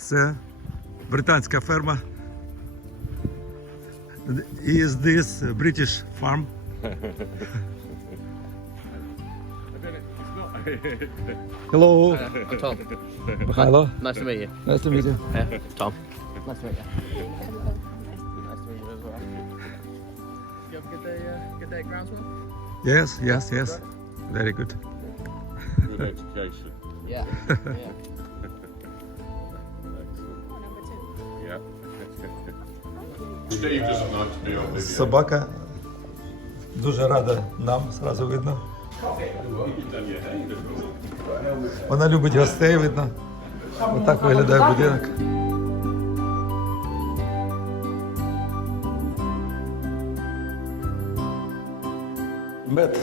Це британська ферма. Is this British farm? Hello. I'm Tom. Hello. Nice to meet you. Nice to meet you. Yeah, Tom. Nice to meet you. Nice to meet you as well. You have a good day, uh, good day at Groundswell? Yes, yes, yes. Very good. Good education. Yeah. yeah. Yeah. Собака дуже рада нам, зразу видно. Вона любить гостей, видно. Отак виглядає будинок. Мед,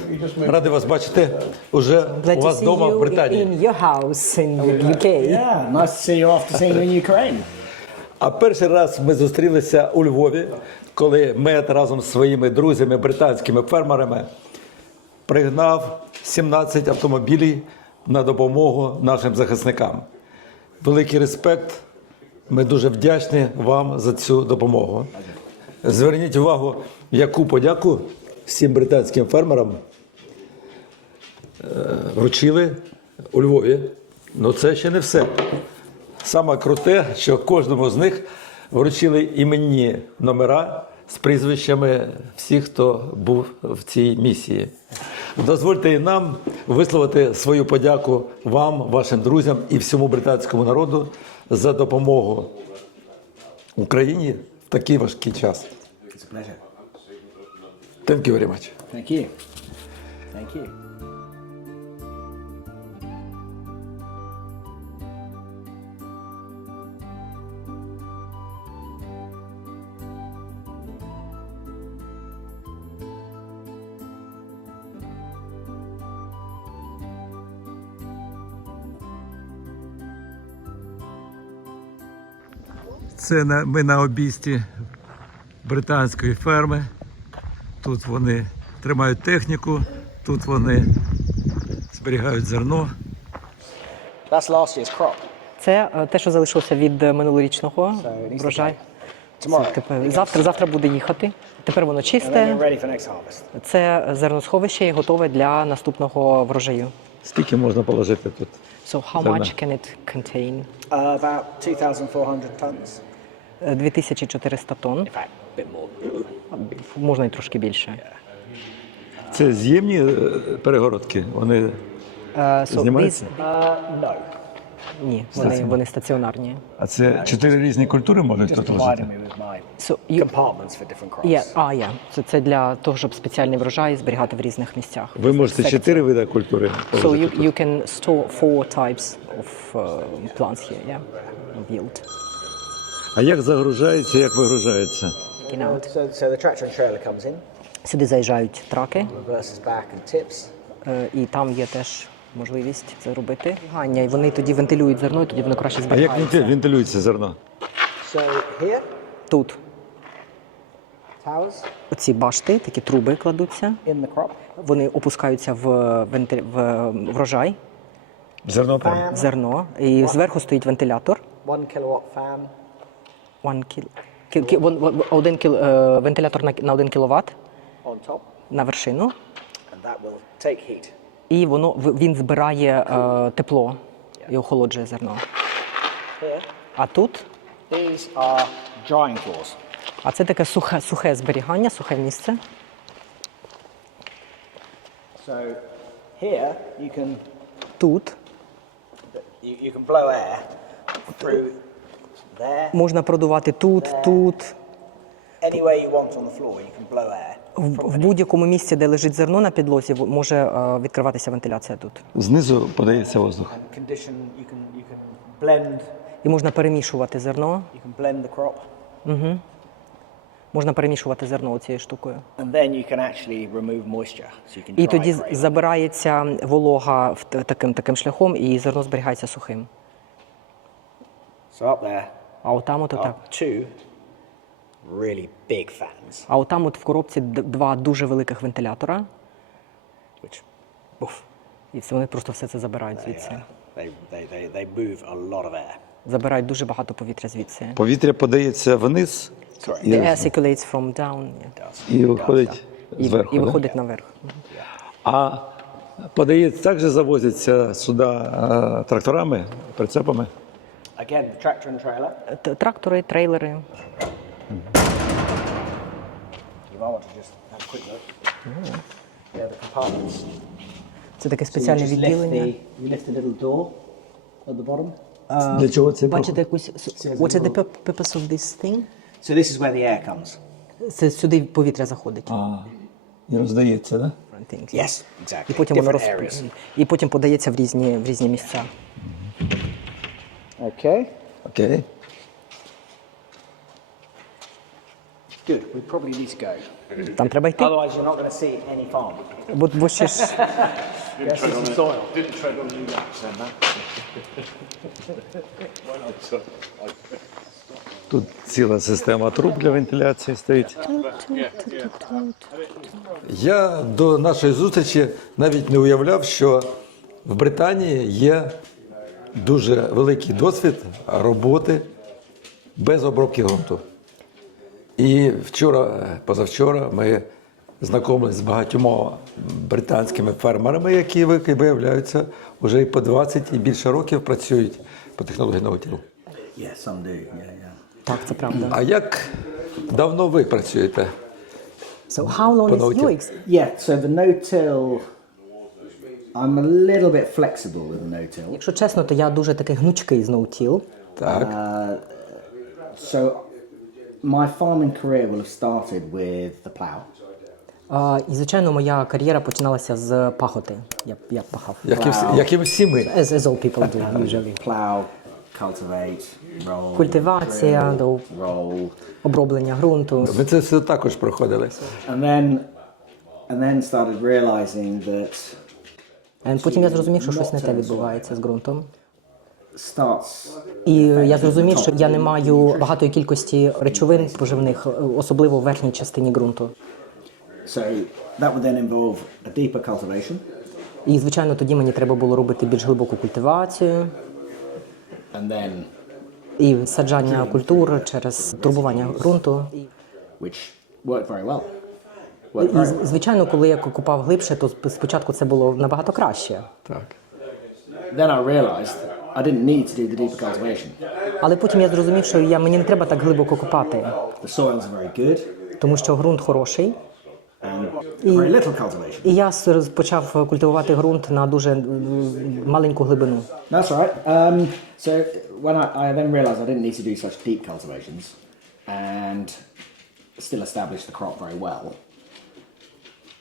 радий вас бачити уже Glad у вас вдома в Британії. in your house in the UK. Yeah, nice to see you after seeing you in Ukraine. А перший раз ми зустрілися у Львові, коли мед разом з своїми друзями, британськими фермерами, пригнав 17 автомобілів на допомогу нашим захисникам. Великий респект. Ми дуже вдячні вам за цю допомогу. Зверніть увагу, яку подяку всім британським фермерам е, вручили у Львові. Ну це ще не все. Саме круте, що кожному з них вручили іменні номера з прізвищами всіх, хто був в цій місії. Дозвольте і нам висловити свою подяку вам, вашим друзям і всьому британському народу за допомогу Україні в такий важкий час. Thank you very much. Thank you. Thank you. Це на, ми на обійсті британської ферми. Тут вони тримають техніку, тут вони зберігають зерно. That's last year's crop. Це е, те, що залишилося від е, минулорічного врожаю. Тепер завтра, завтра буде їхати. Тепер воно чисте. Це зерносховище і готове для наступного врожаю. Скільки можна положити тут? So how much can it contain? Uh, about 2,400 tons. Е, 2400 тонн. Можна і трошки більше. Це з'ємні е, перегородки. Вони Е, so знімаються. Uh. Ні, вони, вони стаціонарні. А це чотири різні культури можуть тут my So you, compartments for different crops. yeah, а, yeah. це, це для того, щоб спеціальний врожай зберігати в різних місцях. Ви можете чотири види культури. So you, you can store four types of uh, plants here, yeah, of yield. А як загружається, як вигружається? Taken. So, so the tractor and trailer comes in, Сюди заїжджають траки, reverses back and tips. е, і там є теж можливість це робити. Гання, і вони тоді вентилюють зерно, і тоді воно краще А як зберігається. вентилюється зерно? So here, Тут towers оці башти, такі труби кладуться. in the crop. Вони опускаються в, венти... в врожай, Зерно зерно, і зверху стоїть вентилятор. One kilowatt fan One kil... Кі- кі- вон- вон- Один кіл... е, вентилятор на, на 1 кВт on top, на вершину, and that will take heat. і воно в- він збирає е, тепло і охолоджує зерно. Here, А тут, these are drying floors. а це таке сухе, сухе зберігання, сухе місце. So here you can Тут you, you can blow air through. Можна продувати тут, тут. Blow air. В, будь-якому місці, де лежить зерно на підлозі, може е, відкриватися вентиляція тут. Знизу подається воздух. І можна перемішувати зерно. crop, Можна перемішувати зерно цією штукою. І тоді забирається волога в таким таким шляхом, і зерно зберігається сухим. So up there А отам от are two really big fans, А отам от в коробці два дуже великих вентилятора, which oof, і вони просто все це забирають звідси. they, they, they, they move a lot of air. забирають дуже багато повітря звідси. Повітря подається вниз і, The air circulates from down yeah. і виходить і, зверху. і да? виходить наверх. А подається, також завозяться сюди е, тракторами, прицепами. Again, the tractor and trailer. Т- Трактори, трейлери. You might want to just have a quick look. Yeah, the compartments. Це таке So you спеціальне just lift відділення. the, you lift the little door at the bottom. Для чого це? Бачите якусь. What is the pur- purpose of this thing? So this is where the air comes. Це сюди повітря заходить. А, і роздається, так? Да? Yes, exactly. І потім воно Different роз... areas. і потім подається в різні в різні місця. Okay. Окей. Good. We probably need to go. Там треба йти. Otherwise, you're not going to see any farm. Бо, бо ще ж Go see some soil. Didn't tread on new laps then, that. Тут ціла система труб для вентиляції стоїть. Я до нашої зустрічі навіть не уявляв, що в Британії є дуже великий досвід роботи без обробки ґрунту. І вчора, позавчора, ми знайомилися з багатьма британськими фермерами, які виявляються вже і по 20 і більше років працюють по технології нового тілу. Yeah. Yeah, yeah. так, це правда. А як давно ви працюєте? So how long is no-till. your ex- Yeah, so the no-till, I'm a little bit flexible with the no-till. Якщо чесно, то я дуже такий гнучкий з ноутіл. Так. Uh, So my farming career will have started with the plough. А, і звичайно, моя кар'єра починалася з пахоти. Я, я пахав. Як і, всі, як і всі ми. As, as all people do usually. Plough, cultivate, roll, Культивація, drill, до roll, оброблення ґрунту. Ми це все також проходили. and then and then started realizing that Е, Потім я зрозумів, що щось не те відбувається з ґрунтом. І я зрозумів, що я не маю багатої кількості речовин поживних, е, особливо в верхній частині ґрунту. І, звичайно, тоді мені треба було робити більш глибоку культивацію і саджання культур через турбування ґрунту. which worked very well. І, звичайно, коли я купав глибше, то сп- спочатку це було набагато краще. Так. Then I realized I didn't need to do the deeper cultivation. Але потім я зрозумів, що я, мені не треба так глибоко копати, The soils are very good, тому що ґрунт хороший. and very little cultivation. І я почав культивувати ґрунт на дуже маленьку глибину. That's right. Um, so when I, I then realised I didn't need to do such deep cultivations, and still establish the crop very well, and that led me into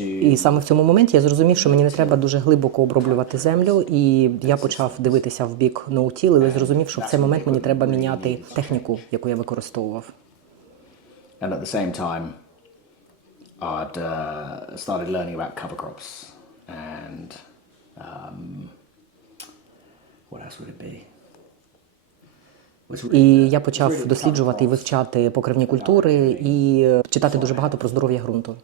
І саме в цьому моменті я зрозумів, що мені не треба дуже глибоко оброблювати землю, і я почав дивитися в бік ноутіл, і зрозумів, що в цей момент мені треба міняти техніку, яку я використовував. and at the same time, I'd uh, started learning about cover crops and um, what else would it be? І я почав досліджувати і вивчати покривні культури і читати дуже багато про здоров'я ґрунту.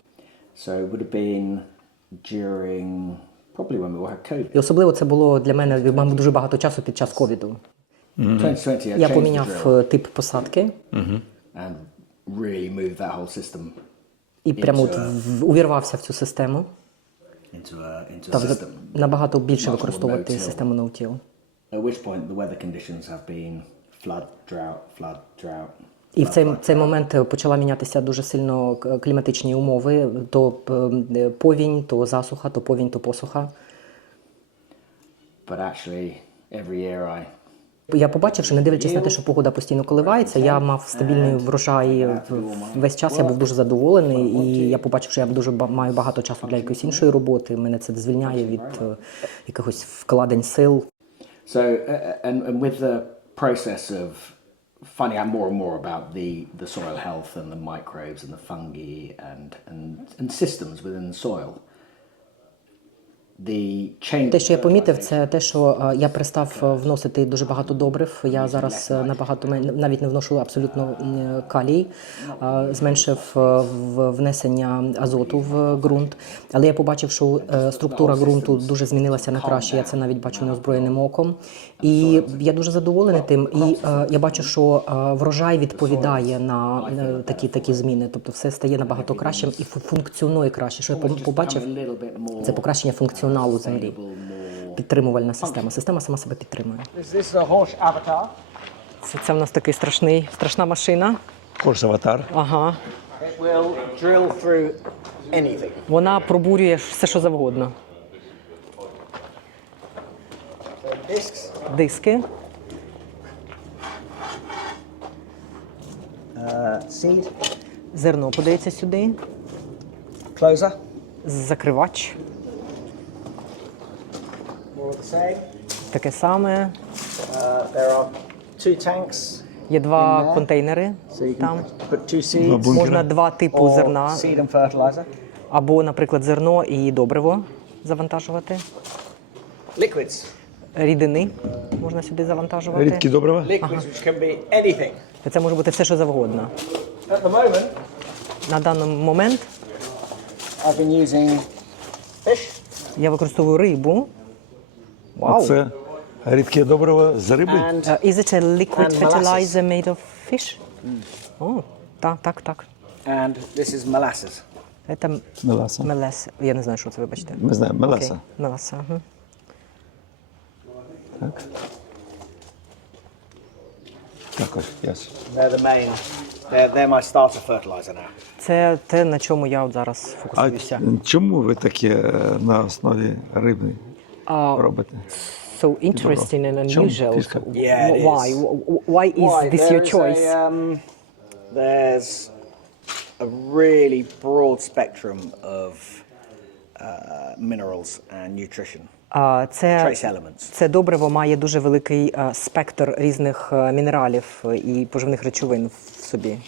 І особливо це було для мене мабуть, дуже багато часу під час ковіду. Я поміняв е, тип посадки system і прямо от увірвався в цю систему. into a Та system. набагато більше використовувати систему ноутіл. Flood, drought, flood, drought. І в цей, цей момент почала мінятися дуже сильно кліматичні умови: то е, повінь, то засуха, то повінь, то посуха. But actually, every year I Я побачив, що не дивлячись на те, що погода постійно коливається, я мав стабільний врожай весь час. Я був дуже задоволений, і я побачив, що я дуже маю багато часу для якоїсь іншої роботи. Мене це звільняє від е, якихось вкладень сил. So, and, and with the process of finding out more and more about the, the soil health and the microbes and the fungi and, and, and systems within the soil. Те, що я помітив, це те, що е, я перестав е, вносити дуже багато добрив. Я зараз е, набагато навіть не вношу абсолютно калій, зменшив внесення азоту в ґрунт. Але я побачив, що структура ґрунту дуже змінилася на краще. Я це навіть бачу неозброєним оком. І я дуже задоволений тим. І я бачу, що врожай відповідає на такі такі зміни. Тобто все стає набагато кращим і функціонує краще. Що я побачив, це покращення функціоналу землі. Підтримувальна система. Система сама себе підтримує. Це, це в нас такий страшний, страшна машина. Корс аватар. Ага. Вона пробурює все, що завгодно. Диски, uh, зерно подається сюди, closer, закривач. more of the same. Таке саме. Uh, there are two tanks, Є два контейнери so you can там. put two seeds бункера. Можна два типу зерна, або, наприклад, зерно і добриво завантажувати. Liquids, Рідини можна сюди завантажувати. Рідкі добрива. anything. Це може бути все, що завгодно. At the moment, На даний момент I've been using fish, я використовую рибу. Вау! Це рідке добриво з риби. and Uh, is it a liquid And fertilizer made of fish? О, так, так, так. and this is molasses. Це Меласа. мелес. Я не знаю, що це, вибачте. Ми знаємо, меласа. Окей, Мелеса. Угу. Так. Також, ясно. They're the main. They're, they're my starter fertilizer now. Це те, на чому я от зараз А фокусуюся. чому ви таке е, на основі риби А, робите? So interesting and unusual. Yeah, it Why? is. Why is Why? this your is choice? A, um, there's a really broad spectrum of uh, minerals and nutrition, А, Це, trace elements. це добриво має дуже великий е, спектр різних е, мінералів е, і поживних речовин в собі.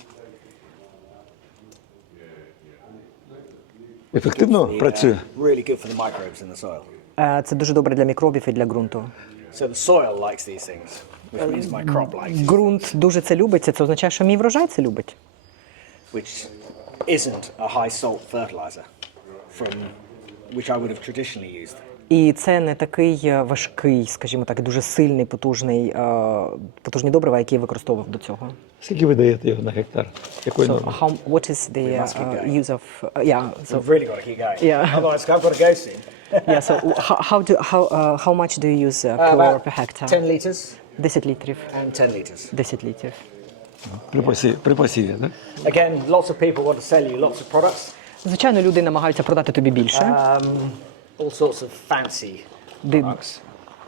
Ефективно працює? really good for the microbes in the soil. Е, Це дуже добре для мікробів і для ґрунту. So the soil likes these things, which means my crop likes it, Ґрунт дуже це любить. Це означає, що мій врожай це любить. which isn't a high salt fertilizer from which I would have traditionally used. І це не такий е, важкий, скажімо так, дуже сильний, потужний, е, потужні добрива, які я використовував до цього. Скільки ви даєте його на гектар? Якої So норми? how, what is the uh, use of uh, yeah so I've really got to keep going. Yeah. Otherwise, I've got to go soon. yeah so how, how do how uh, how much do you use uh, Uh, per, about per hectare? 10 litres 10 літрів. and 10 litres. 10 літрів. При посіві, при посіві так? Again, lots of people want to sell you lots of products, Звичайно, люди намагаються продати тобі більше. um, all sorts of fancy Ди- products,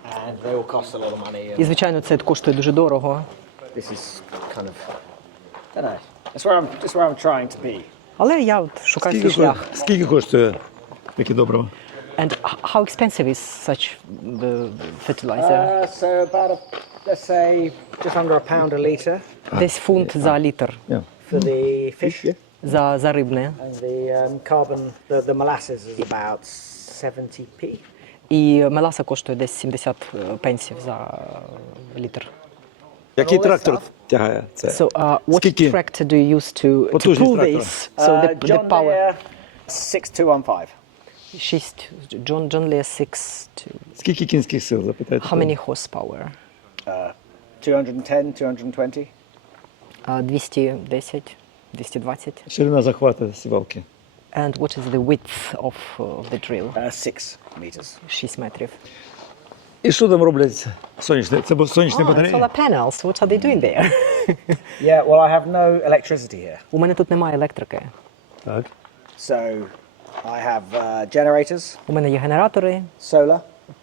and they all cost a lot of money. І And звичайно, це коштує дуже дорого. this is kind of, I don't know. That's where I'm. That's where I'm trying to be. Але я от шукаю свій Скільки, ко- шлях. скільки коштує таке добриво? And h- how expensive is such the fertilizer? Uh, so about a, let's say, just under a pound a litre Десь фунт за літр Yeah. for the fish, за, за рибне. and the um, carbon, the, the molasses is about 70p. І меласа коштує десь 70 пенсів за літр. Який трактор тягає це? So, uh, what Скільки? tractor do you use to, to pull трактор. this? So the, Uh, the John power. Deere 6215. 6, John, John Lear 6 to, Скільки кінських сил, запитайте? how many horsepower? Uh, 210, 220. Uh, 210, 220. Ширина захвату сівалки. And what is the width of, uh, of the drill? Uh, six meters. 6 метрів. І що там роблять сонячне? Це був сонячні Ah, батареї? solar panels. What are they doing there? Yeah, well, I have no electricity here. У мене тут немає електрики. Так. So I have uh, generators, У мене є генератори, solar,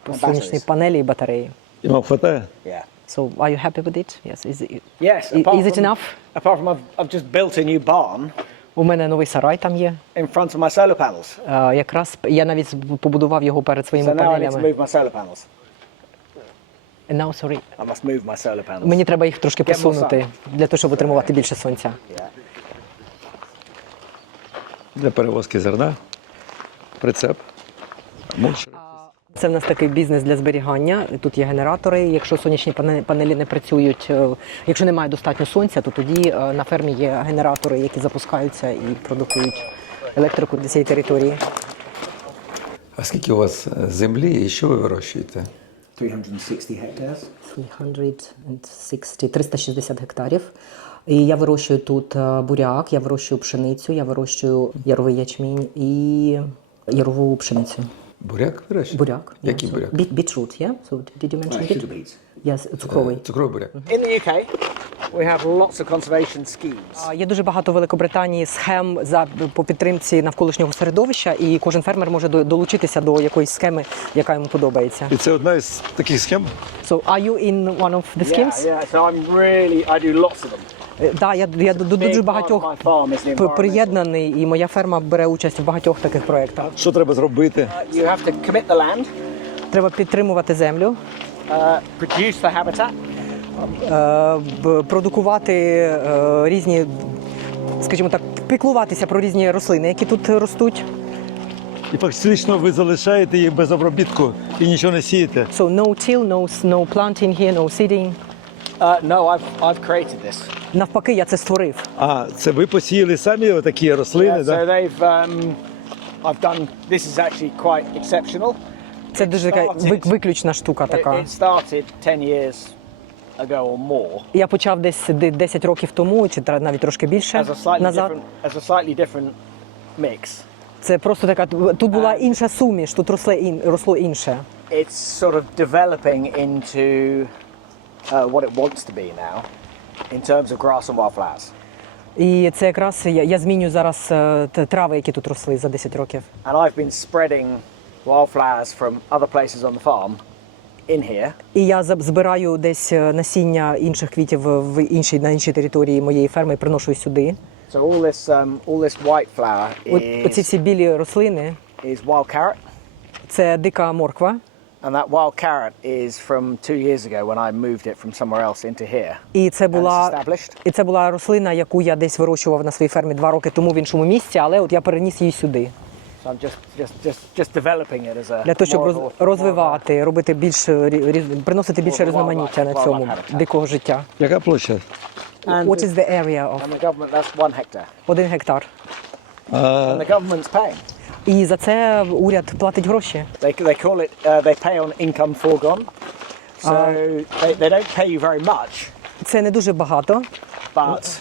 and сонячні batteries. панелі і батареї. І вам хватає? Yeah. So are you happy with it? Yes. Is it, Yes. i- apart is it from- enough? Apart from I've, I've just built a new barn У мене новий сарай там є. in front of my solar panels. Е, якраз я навіть побудував його перед своїми So now I need to панелями. move my solar panels. No, sorry. I must move my solar panels. Мені треба їх трошки Get more посунути для того, щоб отримувати більше сонця. Yeah. Для перевозки зерна. Прицеп. Мульчер. Це в нас такий бізнес для зберігання. Тут є генератори. Якщо сонячні пане- панелі не працюють, е, якщо немає достатньо сонця, то тоді е, на фермі є генератори, які запускаються і продукують електрику для цієї території. А скільки у вас е, землі і що ви вирощуєте? 360 hectares. 360, 360 гектарів. І я вирощую тут буряк, я вирощую пшеницю, я вирощую яровий ячмінь і ярову пшеницю. Буряк вирощуєте? Буряк. Який буряк? Beet, beetroot, yeah? So did you mention Uh, beet? beets. Yes, цукровий. Цукровий буряк. In the UK, we have lots of conservation schemes. Є дуже багато в Великобританії схем за по підтримці навколишнього середовища, і кожен фермер може до- долучитися до якоїсь схеми, яка йому подобається. І це одна із таких схем. So, are you in one of the Yeah, yeah. So I'm really, I do lots of them. Е, Да, я, я до дуже багатьох приєднаний, і моя ферма бере участь в багатьох таких проєктах. Що треба зробити? You have to commit the land, Треба підтримувати землю, uh, produce the habitat, б- продукувати е, різні, скажімо так, піклуватися про різні рослини, які тут ростуть. І фактично ви залишаєте їх без обробітку і нічого не сієте. So no till, no, no planting here, no seeding. Uh, no, I've, I've created this. Навпаки, я це створив. А це ви посіяли самі отакі рослини? Yeah, да? so they've, um, I've done, this is actually quite exceptional. Це дуже така вик- виключна штука така. it started 10 years ago or more Я почав десь де- 10 років тому, чи тра- навіть трошки більше as a slightly назад. different, as a slightly different mix. Це просто така тут була інша суміш, тут росло, ін, росло інше. It's sort of developing into uh, what it wants to be now in terms of grass and wildflowers. І це якраз я, я змінюю зараз е, т- трави, які тут росли за 10 років. And I've been spreading wildflowers from other places on the farm in here. І я заб- збираю десь е, насіння інших квітів в іншій на іншій території моєї ферми і приношу сюди. So all this, um, all this white flower От, оці is, всі білі рослини is wild carrot. це дика морква. And that wild carrot is from two years ago when I moved it from somewhere else into here. І це була established. і це була рослина, яку я десь вирощував на своїй фермі два роки тому в іншому місці, але от я переніс її сюди So I'm just, just, just, just developing it as a для того, щоб a- розвивати, робити різ- приносити більше різноманіття на цьому дикого життя. Яка площа? And What is the area of And the government, that's one hectare. один гектар? And the government's paying. І за це уряд платить гроші. They, they call it, uh, they pay on income foregone. So they, they don't pay you very much, Це не дуже багато, but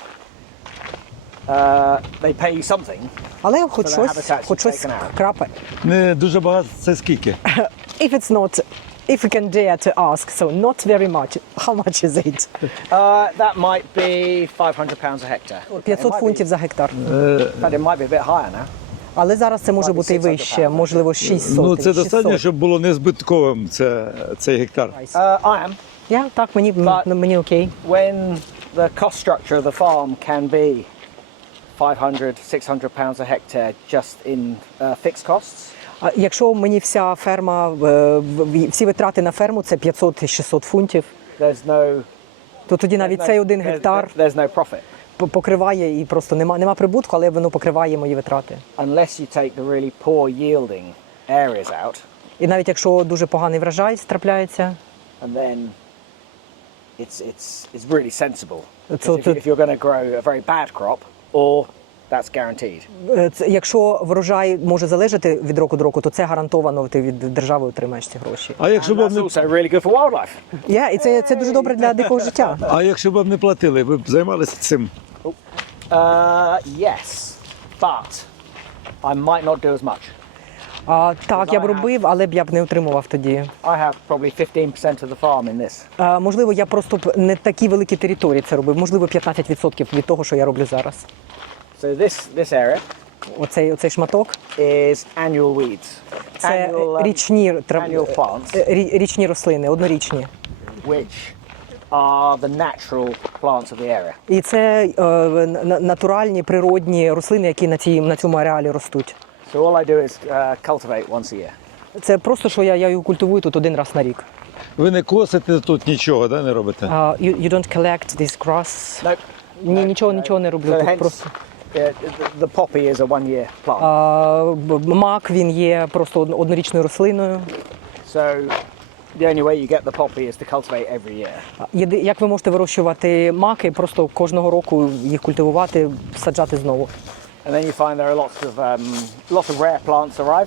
uh, they pay you something. але хоч the щось, habitats хоч you've щось taken out. крапає. Не дуже багато це скільки? If it's not, if you can dare to ask, so not very much. How much is it? Uh, that might be 500 pounds a hectare. It 500 might фунтів be, за гектар. but it might be a bit higher now. Але зараз це може бути і вище, можливо, 600. Ну це достатньо, щоб було незбитковим це, цей гектар. Uh, I am. Я, так, мені, But- мені окей. When the cost structure of the farm can be 500, 600 pounds a hectare just in uh, fixed costs, А якщо мені вся ферма, е, в- всі витрати на ферму це 500-600 фунтів, there's no то тоді навіть no- цей один гектар There's no profit п- покриває і просто нема, нема прибутку, але воно покриває мої витрати. unless you take the really poor yielding areas out, І навіть якщо дуже поганий врожай трапляється, and then it's it's it's really sensible. So if, you- if you're going to grow a very bad crop, or that's guaranteed. е, це, якщо врожай може залежати від року до року, то це гарантовано ти від держави отримаєш ці гроші. А якщо б вам не really good for wildlife. Я, і це, це дуже добре для дикого життя. а якщо б вам не платили, ви б займалися цим? Uh, yes, but I might not do as much. А, так, я б робив, але б я б не отримував тоді. I have probably 15% of the farm in this. А, можливо, я просто б не такі великі території це робив. Можливо, 15% від того, що я роблю зараз. So this this area Оцей, оцей шматок is annual weeds. це Annual, um, річні трав... annual plants. е, рі- річні рослини, однорічні. which are the natural plants of the area. І це е, на- натуральні природні рослини, які на, цій, на цьому ареалі ростуть. So all I do is uh, cultivate once a year. Це просто що я, я його культивую тут один раз на рік. Ви не косите тут нічого, да, не робите? Uh, you, you don't collect this grass? Nope. Ні, нічого, нічого не роблю So тут. hence, Просто the, the poppy is a one-year plant. А, мак він є просто однорічною рослиною. So the only way you get the poppy is to cultivate every year. Єди- Як ви можете вирощувати маки, просто кожного року їх культивувати, саджати знову. And then you find there are lots of um, lots of rare plants arrive.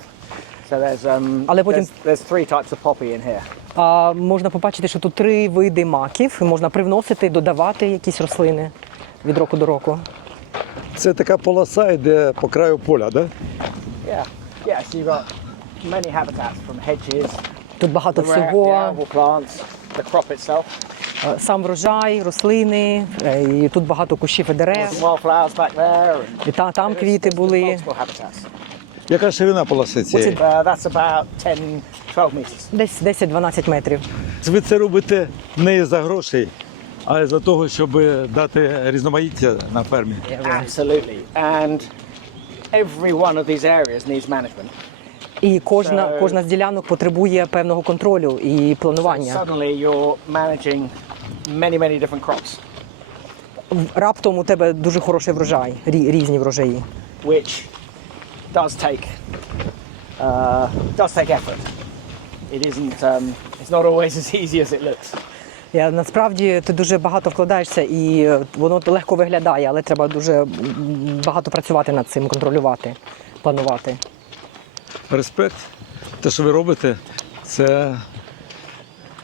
So there's um, Але потім- there's, there's three types of poppy in here. А можна побачити, що тут три види маків, можна привносити, додавати якісь рослини від року до року. Це така полоса йде по краю поля, да? Yeah, yeah. So you've got many habitats from hedges, Тут багато the, the всього, arable plants, the crop itself, е, сам врожай, рослини, е, і тут багато кущів і some дерев. wildflowers back there. And І та, там квіти були. Multiple habitats. Яка ширина полоси цієї? Uh, that's about 10, 12 meters. Десь 10-12 метрів. Ви це робите не за грошей, а за того, щоб дати різноманіття на фермі. Absolutely. And every one of these areas needs management. І кожна, Це- кожна з ділянок потребує певного контролю і планування. Suddenly you're managing many, many different crops, Раптом у тебе дуже хороший врожай, рі- різні врожаї. which does take uh, does take effort. It isn't. Um, it's not always as easy as it looks. Я, насправді ти дуже багато вкладаєшся і е, воно легко виглядає, але треба дуже багато працювати над цим, контролювати, планувати. Респект, те, що ви робите, це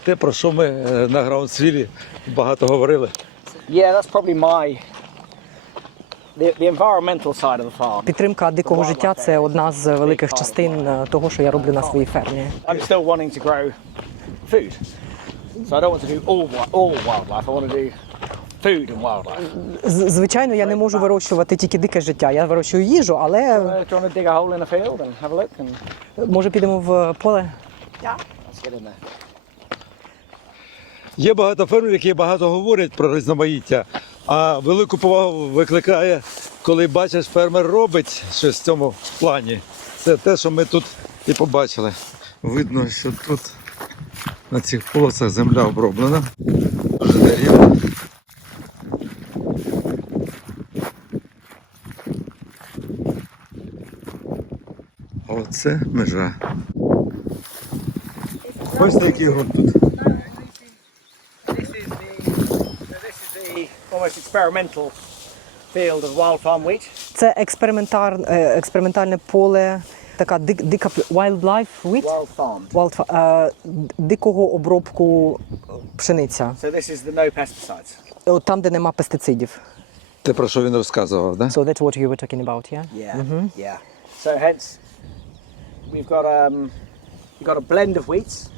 те, про що ми е, на граундсвілі багато говорили. Yeah, that's probably my the, the environmental side of the farm. Підтримка дикого життя це одна з великих частин е, того, що я роблю на своїй фермі. I'm still wanting to grow food, so I don't want to do all wi- all wildlife. I want to do food and wildlife. З- Звичайно, я не можу вирощувати тільки дике життя. Я вирощую їжу, але Uh, do you want to dig a hole in a field and have a look? And може підемо в поле. let's get in there. Є багато фермерів, які багато говорять про різноманіття, а велику повагу викликає, коли бачиш, фермер робить щось в цьому плані. Це те, що ми тут і побачили. Видно, що тут на цих полосах земля оброблена. Дуже нерівна. Оце межа. Ось такий ґрунт тут. Це експериментар, е, експериментальне поле, така дик, дика wildlife wheat? Wild farmed. Wild, е, дикого обробку пшениця. So this is the no pesticides. От там, де нема пестицидів. Те, про що він розказував, да? So that's what you were talking about, yeah? Yeah. Mm-hmm. Yeah. So hence we've got um we've got a blend of wheats.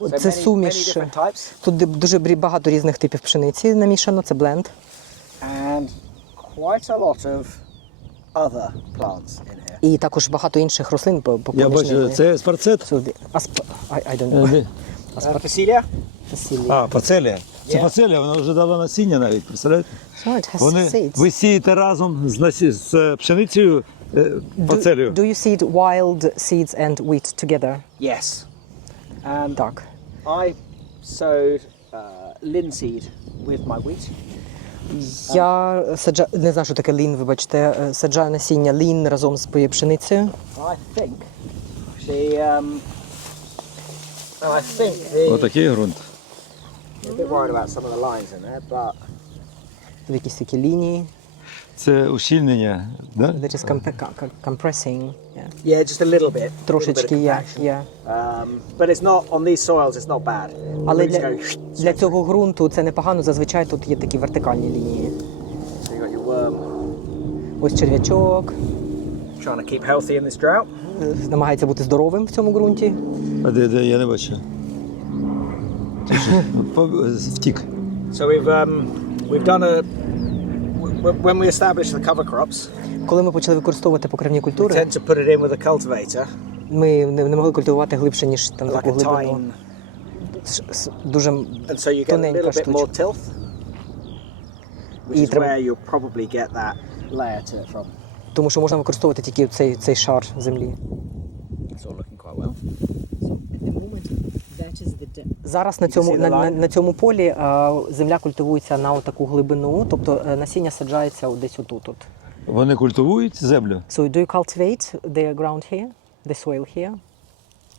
So Це many, many суміш. different types. Тут дуже багато різних типів пшениці намішано, це бленд. and quite a lot of other plants in here. І також багато інших рослин по, по Я бачу, це спарцет. Asp- I, I don't know. Uh, Facelia? Фасилі. А, пацелія. Це пацелія, вона вже дала насіння навіть, представляєте? So it has Вони, seeds. ви сієте разом з, насі... з е, пшеницею е, пацелію. Do, do you seed wild seeds and wheat together? Yes. And Так. I sowed uh, linseed with my wheat. Я саджа... не знаю, що таке лін, вибачте. Е, Саджаю насіння лін разом з пшеницею. Um, the Отакий ґрунт. Якісь такі лінії. Це ущільнення, да? That is comp- compressing. Yeah. yeah, just a little bit. Трошечки є. compaction. Um, but it's not on these soils. It's not bad. Але для, для цього ґрунту це непогано. Зазвичай тут є такі вертикальні лінії. So you got your worm Ось черв'ячок. trying to keep healthy in this drought. е, Намагається бути здоровим в цьому ґрунті. А де, де, я не бачу. Втік. So we've um, we've done a when we established the cover crops, Коли ми почали використовувати покривні we культури, tend to put it in with a cultivator, ми не, не могли культивувати глибше, ніж там like таку a глибину. tine, С- с- Дуже and so you get a тоненька little bit more штучка. tilth, which І is треба- where you'll probably get that layer to it from. Тому що можна використовувати тільки цей, цей шар землі. It's all looking quite well. Зараз на цьому, на, на, на цьому полі е, земля культивується на таку глибину, тобто е, насіння саджається десь отут. От. Вони культивують землю. So do you cultivate the ground here, the soil here?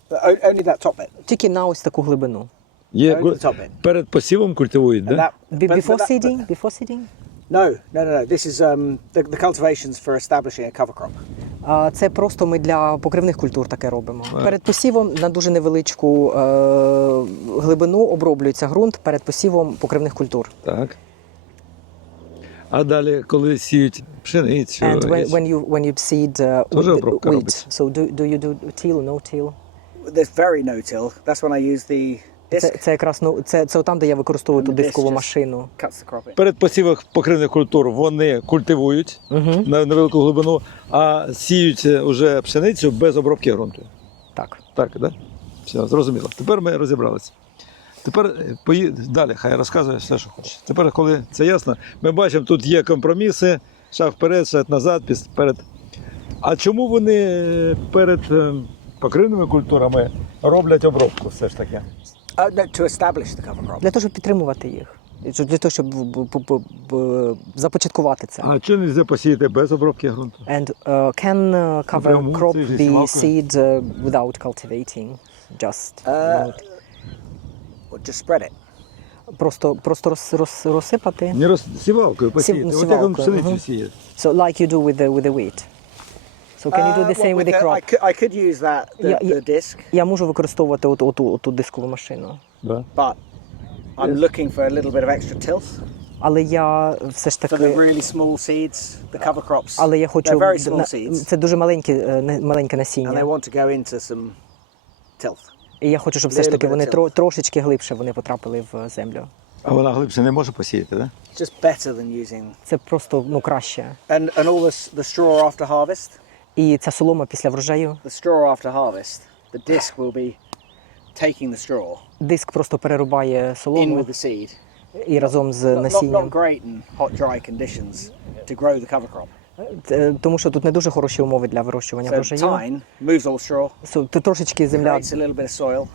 Only that top bit. Тільки на ось таку глибину. Є Only the top bit. перед посівом культивують, but- Before seeding? Before seeding? No, no, no, no. This is um, the, the cultivations for establishing a cover crop. А, Це просто ми для покривних культур таке робимо. Перед посівом на дуже невеличку е, глибину оброблюється ґрунт перед посівом покривних культур. Так. А далі, коли сіють пшеницю, And when, when you when you seed uh, Тоже wheat- обробка wheat, робиться? so do, do you do till, no till? There's very no-till. That's when I use the. Це, це якраз ну це, це там, де я використовую ту дискову машину. Перед посівом покривних культур вони культивують на невелику глибину, а сіють вже пшеницю без обробки ґрунту. Так. Так, да? Все, зрозуміло. Тепер ми розібралися. Тепер е, пої... далі, хай розказує все, що хоче. Тепер, коли це ясно, ми бачимо, тут є компроміси, шаг вперед, шаг назад, перед. А чому вони е, перед е, покривними культурами роблять обробку все ж таки? Uh, no, to establish the cover crop. Для того, щоб підтримувати їх. Для того, щоб започаткувати це. А чому не можна посіяти без обробки ґрунту? And uh, can uh, cover Прямо crop be seed uh, without cultivating? Just Uh. Or just spread it. просто, просто роз, роз, розсипати. Не роз... сівалкою посіяти. От як він пшеницю сіє. So like you do with the, with the wheat. So can you do Uh, the same well, with the I, crop? could, I could use that, the, Yeah, yeah. the disc, Я можу використовувати оту, оту, оту дискову машину. Да. but I'm looking for a little bit of extra tilth Але я все ж for the таки. really small seeds, the cover crops. Але я They're хочу very small на- seeds, це дуже маленьке, е, не- маленьке and they насіння. want to go into some tilth. І я хочу, щоб все ж таки вони тро, трошечки глибше вони потрапили в землю. А вона глибше не може посіяти, так? Да? It's just better than using. Це просто ну краще. And and all this the straw after harvest. І ця солома після врожаю. The straw after harvest. The disc will be taking the straw Диск просто перерубає in солому with the seed. і разом з Not, not, not насінням. great in hot, dry conditions to grow the cover crop. Е, Тому що тут не дуже хороші умови для вирощування So врожаю. tine moves all straw, So, трошечки земля a little bit of soil.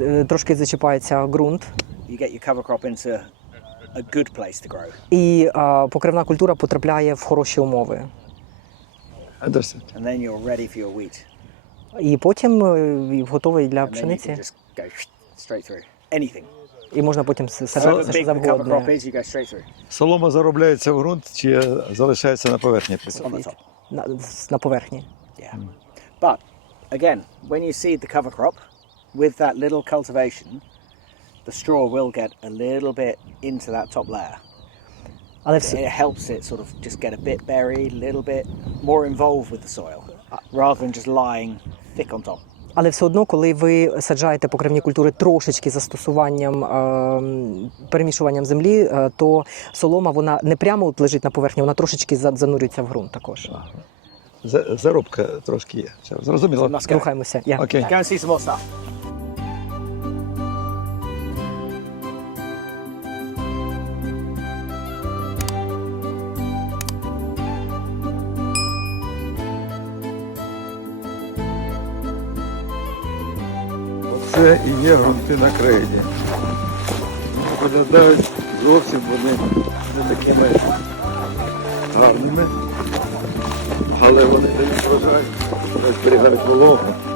е, трошки зачіпається ґрунт, You get your cover crop into a good place to grow. і а, покривна культура потрапляє в хороші умови. Understand. And then you're ready for your wheat. І потім е, готовий для And then you can пшениці. just go straight through. Anything. І можна потім с- However саджати все, big що the cover crop завгодно. is, you go straight through Солома заробляється в ґрунт чи залишається на поверхні? on the top. На, на поверхні. Yeah. But again, when you seed the cover crop with that little cultivation, the straw will get a little bit into that top layer. Але все, It helps it sort of just get a bit buried, a little bit more involved with the soil, rather than just lying thick on top. але все одно, коли ви саджаєте покривні культури трошечки застосуванням е, перемішуванням землі, е, то солома вона не прямо от лежить на поверхні, вона трошечки занурюється в ґрунт також. Заробка трошки є. Зрозуміло. Рухаємося. Окей. Go and see some more stuff. Є грунти на крейді. Виглядають зовсім вони не такими гарними, але вони дають врожай, зберігають вологу.